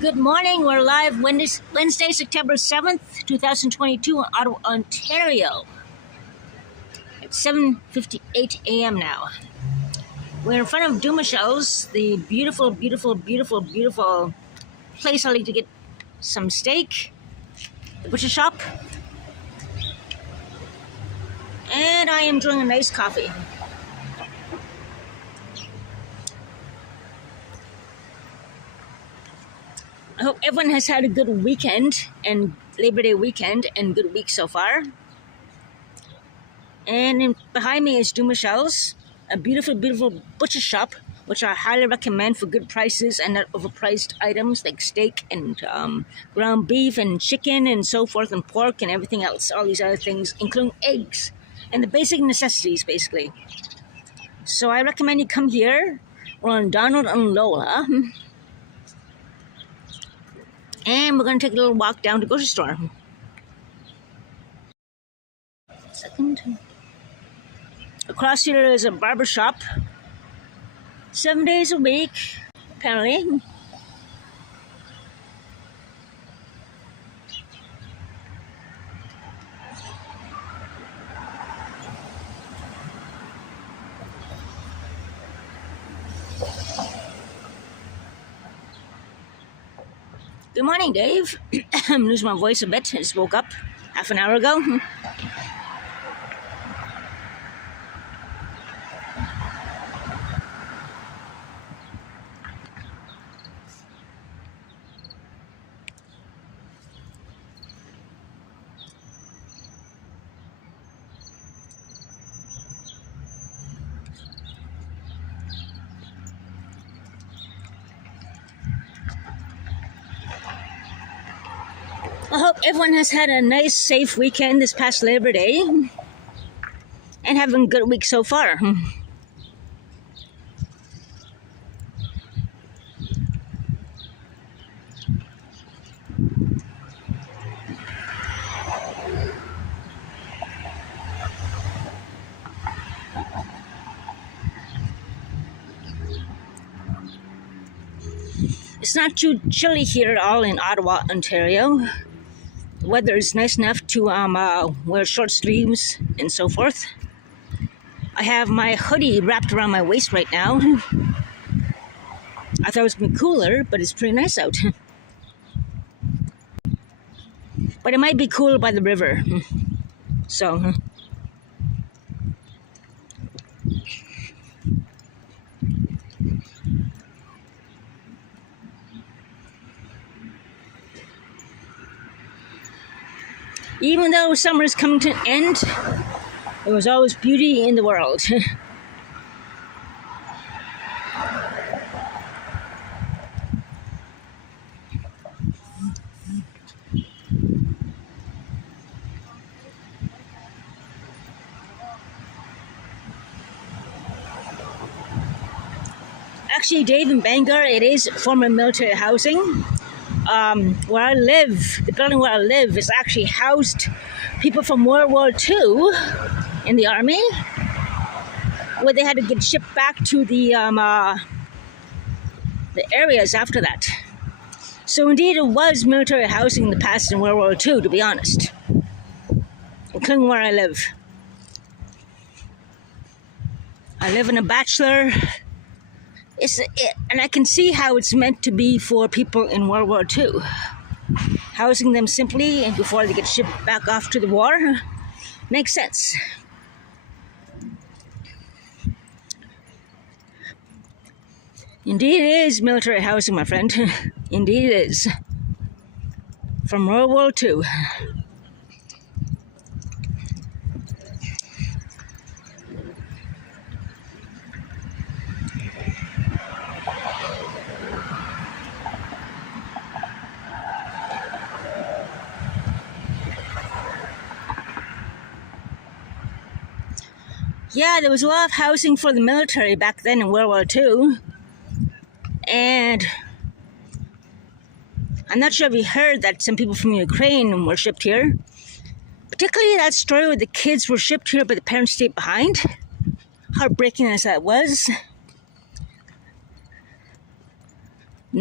Good morning. We're live Wednesday, September 7th, 2022 in Ottawa, Ontario. It's 7:58 a.m. now. We're in front of Dumachel's, the beautiful, beautiful, beautiful, beautiful place I like to get some steak, the butcher shop, and I am enjoying a nice coffee. I hope everyone has had a good weekend and Labor Day weekend and good week so far. And behind me is Dumachel's, a beautiful, beautiful butcher shop, which I highly recommend for good prices and not overpriced items like steak and ground beef and chicken and so forth and pork and everything else, all these other things, including eggs and the basic necessities, basically. So I recommend you come here. We're on Donald and Lola. And we're going to take a little walk down to the grocery store. Second. Across here is a barber shop. 7 days a week, apparently. Good morning, Dave. I'm losing my voice a bit. I just woke up half an hour ago. I hope everyone has had a nice, safe weekend this past Labor Day and having a good week so far. It's not too chilly here at all in Ottawa, Ontario. The weather is nice enough to wear short sleeves and so forth. I have my hoodie wrapped around my waist right now. I thought it was going to be cooler, but it's pretty nice out. But it might be cooler by the river. So... even though summer is coming to an end, there was always beauty in the world. Actually, Dave, in Bangor, it is former military housing. Where I live, the building where I live is actually housed people from World War II in the army, where they had to get shipped back to the areas after that. So indeed, it was military housing in the past in World War II, to be honest, including where I live. I live in a bachelor. And I can see how it's meant to be for people in World War II. Housing them simply and before they get shipped back off to the war makes sense. Indeed it is military housing, my friend. Indeed it is. From World War II. Yeah, there was a lot of housing for the military back then in World War II. And I'm not sure if you heard that some people from Ukraine were shipped here. Particularly that story where the kids were shipped here but the parents stayed behind. Heartbreaking as that was.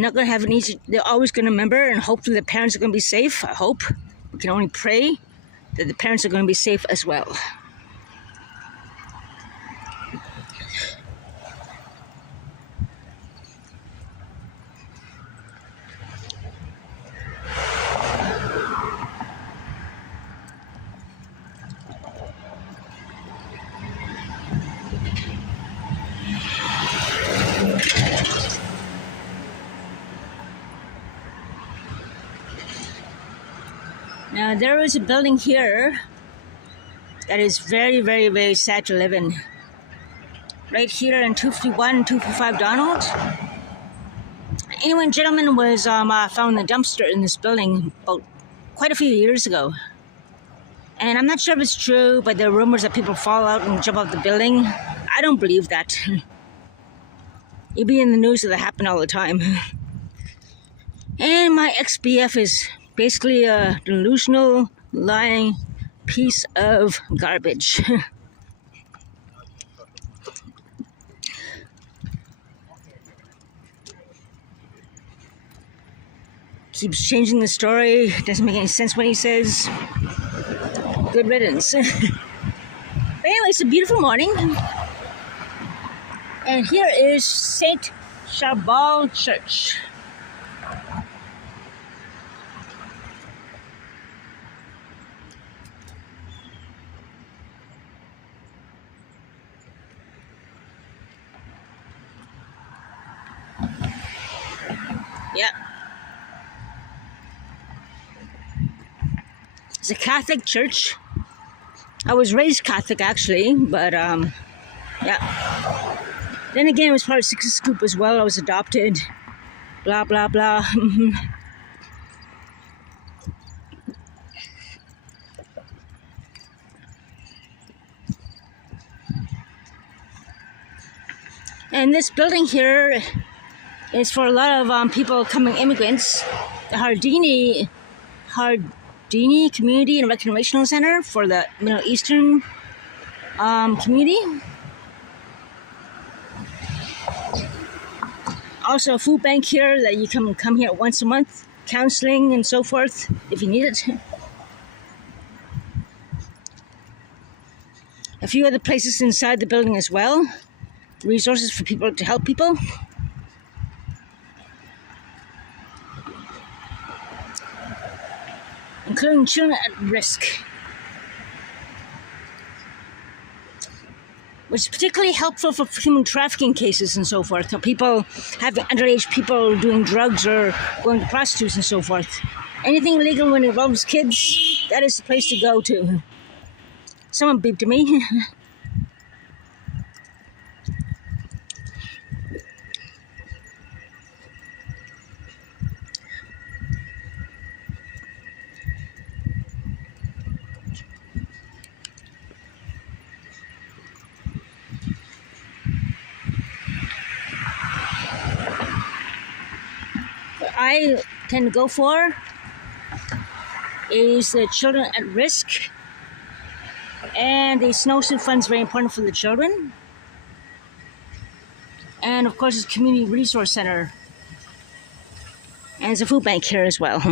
not going to have an easy, they're always going to remember, and hopefully the parents are going to be safe. I hope. We can only pray that the parents are going to be safe as well. Now, there is a building here that is very, very, very sad to live in. Right here in 251, 255 Donald. Anyway, gentleman was found in the dumpster in this building about quite a few years ago. And I'm not sure if it's true, but there are rumors that people fall out and jump out the building. I don't believe that. You'd be in the news that it happen all the time. And my ex-BF is basically a delusional, lying piece of garbage. Keeps changing the story. Doesn't make any sense what he says. Good riddance. But anyway, it's a beautiful morning. And here is St. Charbel Church. Yeah. It's a Catholic church. I was raised Catholic actually, but yeah. Then again, it was part of Six Scoop as well. I was adopted. Blah, blah, blah. And this building here is for a lot of people coming immigrants. The Hardini Community and Recreational Center for the Middle Eastern community. Also a food bank here that you can come here once a month, counseling and so forth if you need it. A few other places inside the building as well. Resources for people to help people. Including children at risk. Which is particularly helpful for human trafficking cases and so forth. So people have underage people doing drugs or going to prostitutes and so forth. Anything illegal when it involves kids, that is the place to go to. Someone beeped at me. I tend to go for is the children at risk, and the snowsuit fund is very important for the children, and of course it's a community resource center, and there's a food bank here as well.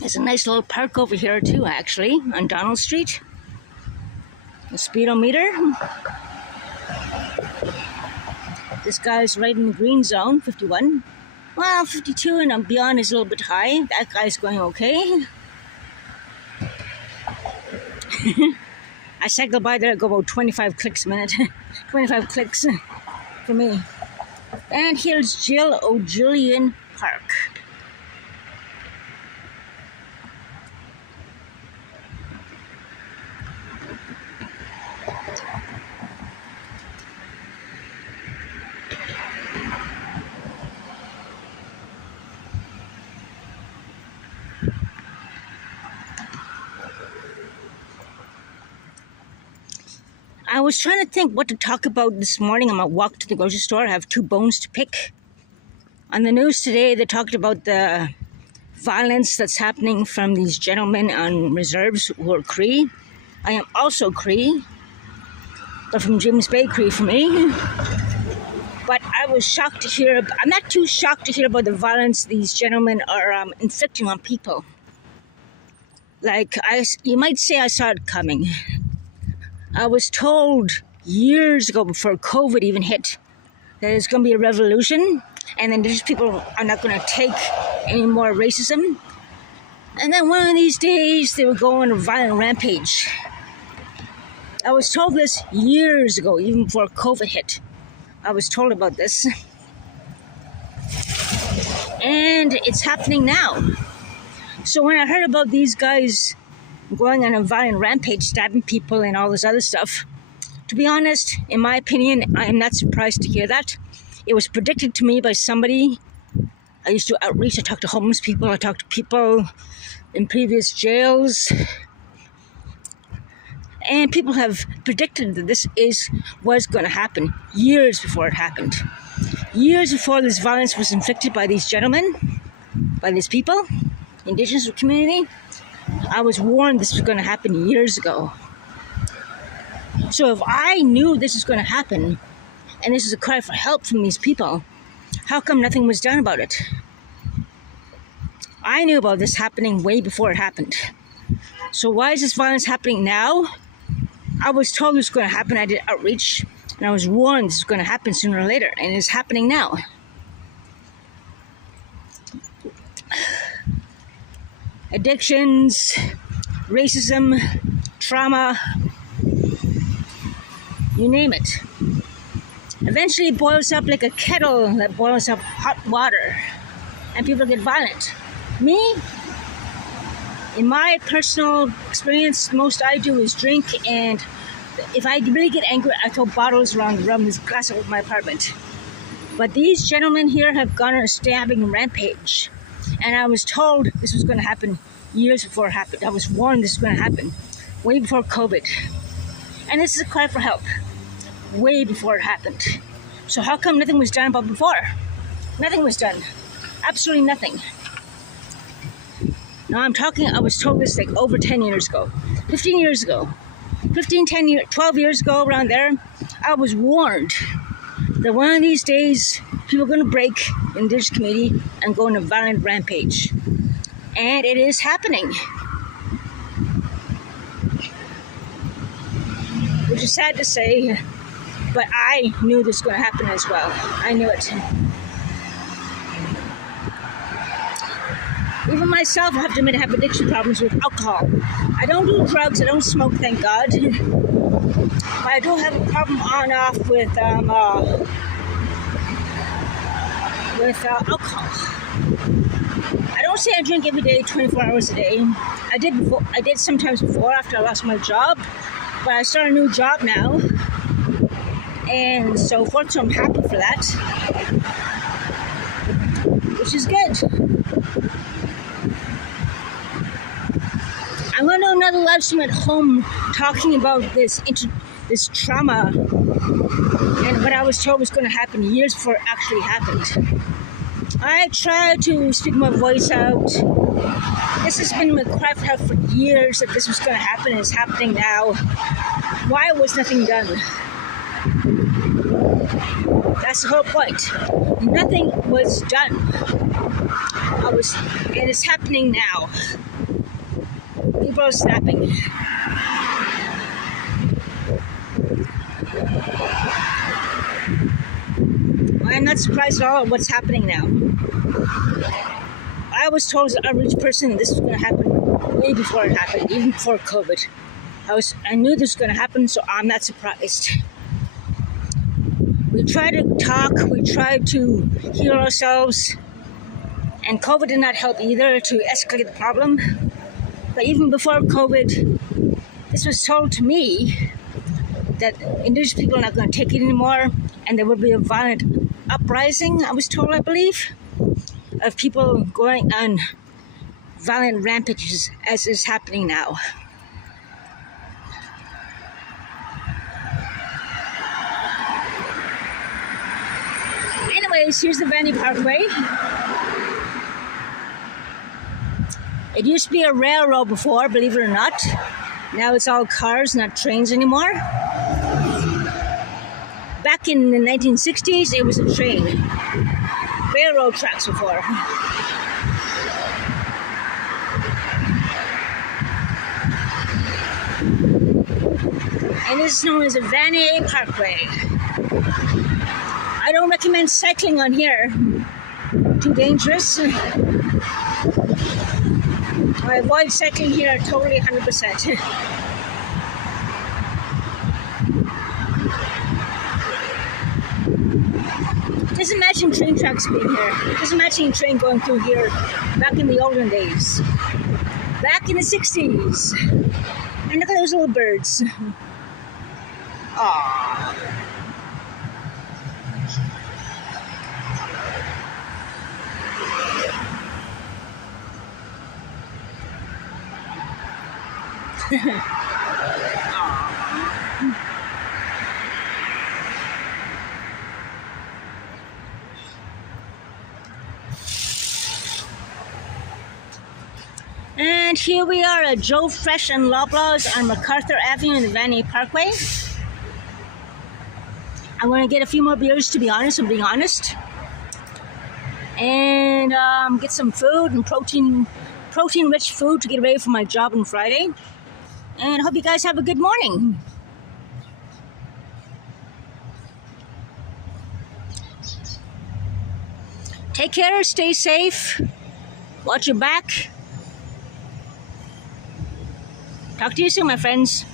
There's a nice little park over here too, actually, on Donald Street. The speedometer. This guy's right in the green zone, 51. Well, 52 and beyond is a little bit high. That guy's going okay. I cycle by there, I go about 25 clicks a minute. 25 clicks for me. And here's Jill O'Julian Park. I was trying to think what to talk about this morning on my walk to the grocery store. I have 2 bones to pick. On the news today, they talked about the violence that's happening from these gentlemen on reserves who are Cree. I am also Cree, but from James Bay Cree for me. But I was shocked to hear, I'm not too shocked to hear about the violence these gentlemen are inflicting on people. Like, you might say I saw it coming. I was told years ago, before COVID even hit, that there's going to be a revolution, and then these people are not going to take any more racism. And then one of these days, they would go on a violent rampage. I was told this years ago, even before COVID hit. I was told about this. And it's happening now. So when I heard about these guys going on a violent rampage, stabbing people and all this other stuff, to be honest, in my opinion, I am not surprised to hear that. It was predicted to me by somebody. I used to outreach, I talked to homeless people, I talked to people in previous jails. And people have predicted that this was going to happen years before it happened. Years before this violence was inflicted by these gentlemen, by these people, Indigenous community, I was warned this was going to happen years ago. So if I knew this was going to happen, and this is a cry for help from these people, how come nothing was done about it? I knew about this happening way before it happened. So why is this violence happening now? I was told it was going to happen. I did outreach, and I was warned this was going to happen sooner or later, and it's happening now. Addictions, racism, trauma, you name it. Eventually it boils up like a kettle that boils up hot water, and people get violent. Me, in my personal experience, most I do is drink, and if I really get angry, I throw bottles around the room, this glass over my apartment. But these gentlemen here have gone on a stabbing rampage, and I was told this was going to happen years before it happened. I was warned this was going to happen way before COVID. And this is a cry for help, way before it happened. So how come nothing was done about before? Nothing was done. Absolutely nothing. Now I was told this like over 10 years ago, 15 years ago, 12 years ago, around there. I was warned that one of these days, people are going to break in this community and go on a violent rampage. And it is happening. Which is sad to say, but I knew this was going to happen as well. I knew it. Even myself, I have to admit, I have addiction problems with alcohol. I don't do drugs, I don't smoke, thank God. But I do have a problem on and off with alcohol. I don't say I drink every day, 24 hours a day. I did sometimes before, after I lost my job. But I started a new job now. And so forth, so I'm happy for that. Which is good. I'm going to do another live stream at home talking about this trauma and what I was told was going to happen years before it actually happened. I tried to speak my voice out. This has been my cry for help for years, that this was going to happen and it's happening now. Why was nothing done? That's the whole point. Nothing was done. And it's happening now. People are snapping. I'm not surprised at all at what's happening now. I was told as an average person this was going to happen way before it happened, even before COVID. I knew this was going to happen, so I'm not surprised. We tried to talk, we tried to heal ourselves, and COVID did not help either to escalate the problem. But even before COVID, this was told to me that Indigenous people are not going to take it anymore, and there would be a violent uprising, I was told, I believe, of people going on violent rampages as is happening now. Anyways, here's the Vanny Parkway. It used to be a railroad before, believe it or not. Now it's all cars, not trains anymore. Back in the 1960s, it was a train. Railroad tracks before. And this is known as the Vanny Parkway. I don't recommend cycling on here. Too dangerous. I avoid cycling here totally 100%. Just imagine train tracks being here. Just imagine a train going through here back in the olden days. Back in the 60s. And look at those little birds. Aww. And here we are at Joe Fresh and Loblaws on MacArthur Avenue in the Vanny Parkway. I'm going to get a few more beers, to be honest, I'm being honest. And get some food and protein-rich food to get ready for my job on Friday. And I hope you guys have a good morning. Take care, stay safe, watch your back. Talk to you soon, my friends.